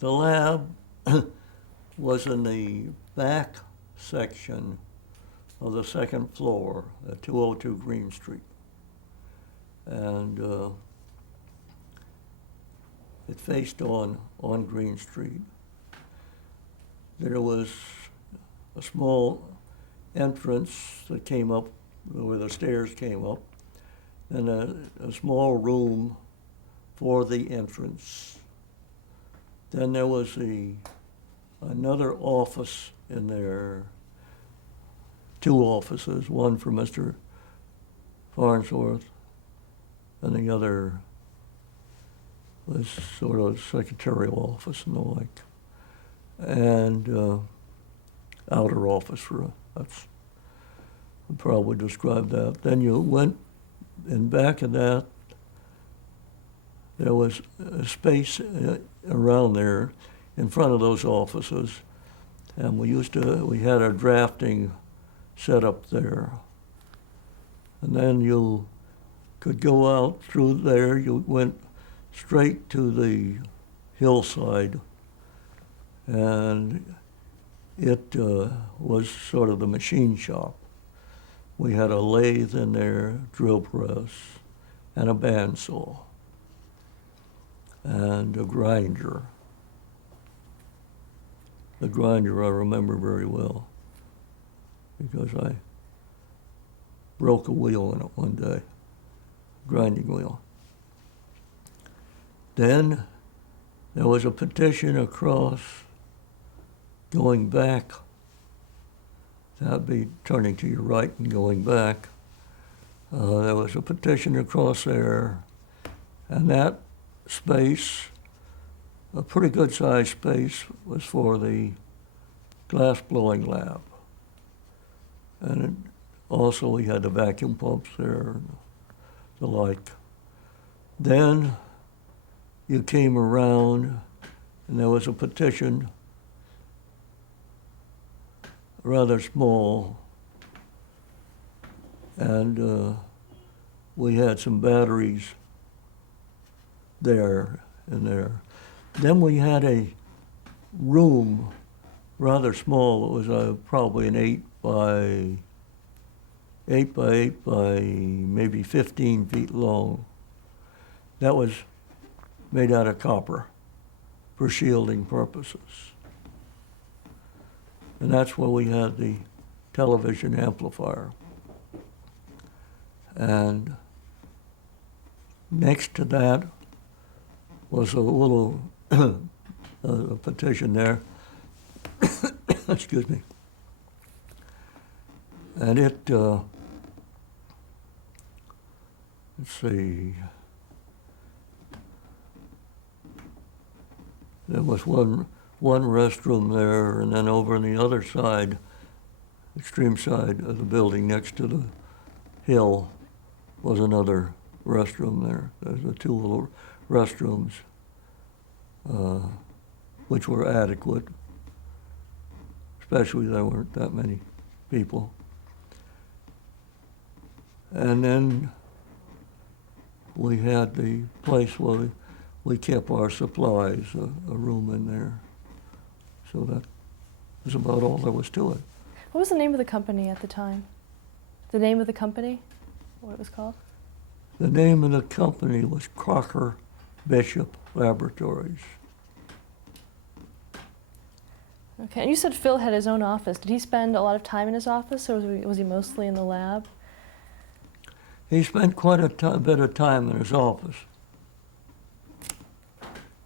The lab was in the back section of the second floor at 202 Green Street. And it faced on Green Street. There was a small entrance that came up where the stairs came up, and a small room for the entrance. Then there was another office in there, two offices, one for Mr. Farnsworth, and the other was sort of a secretarial office and the like. And outer office for, that's, I'd probably describe that. Then you went, in back of that, there was a space around there in front of those offices, and we had our drafting set up there. And then you could go out through there. You went straight to the hillside, and it was sort of the machine shop. We had a lathe in there, drill press, and a bandsaw, and a grinder. The grinder I remember very well because I broke a wheel in it one day, grinding wheel. Then there was a petition across going back. That'd be turning to your right and going back. There was a petition across there, and that space, a pretty good sized space, was for the glass blowing lab. And also we had the vacuum pumps there and the like. Then you came around and there was a petition, rather small, and we had some batteries there and there. Then we had a room, rather small. It was probably an 8 by 8 by maybe 15 feet long. That was made out of copper for shielding purposes. And that's where we had the television amplifier. And next to that was a little a petition there. Excuse me. And it, let's see, there was one restroom there, and then over on the other side, extreme side of the building next to the hill, was another restroom there. There's the two little restrooms, which were adequate, especially there weren't that many people. And then we had the place where we kept our supplies, a room in there. So that was about all there was to it. What was the name of the company at the time? The name of the company? What it was called? The name of the company was Crocker Bishop Laboratories. Okay, and you said Phil had his own office. Did he spend a lot of time in his office, or was he mostly in the lab? He spent quite a bit of time in his office.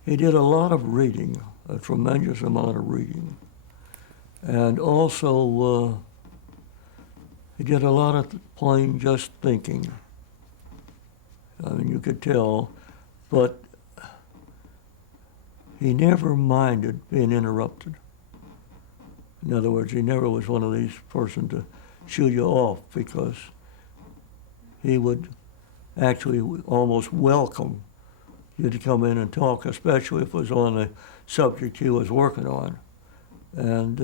He did a lot of reading, a tremendous amount of reading. And also, he did a lot of plain just thinking. I mean, you could tell, but he never minded being interrupted. In other words, he never was one of these persons to shoo you off, because he would actually almost welcome you to come in and talk, especially if it was on a subject he was working on. And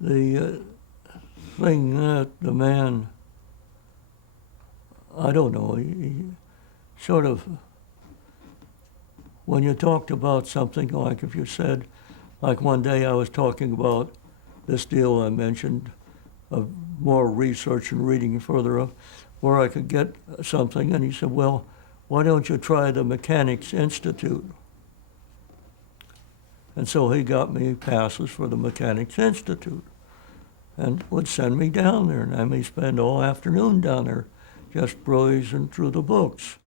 the thing that the man, I don't know, sort of, when you talked about something, like if you said, like one day I was talking about this deal I mentioned of more research and reading further up, where I could get something, and he said, well, why don't you try the Mechanics Institute? And so he got me passes for the Mechanics Institute and would send me down there, and I may spend all afternoon down there just perusing through the books.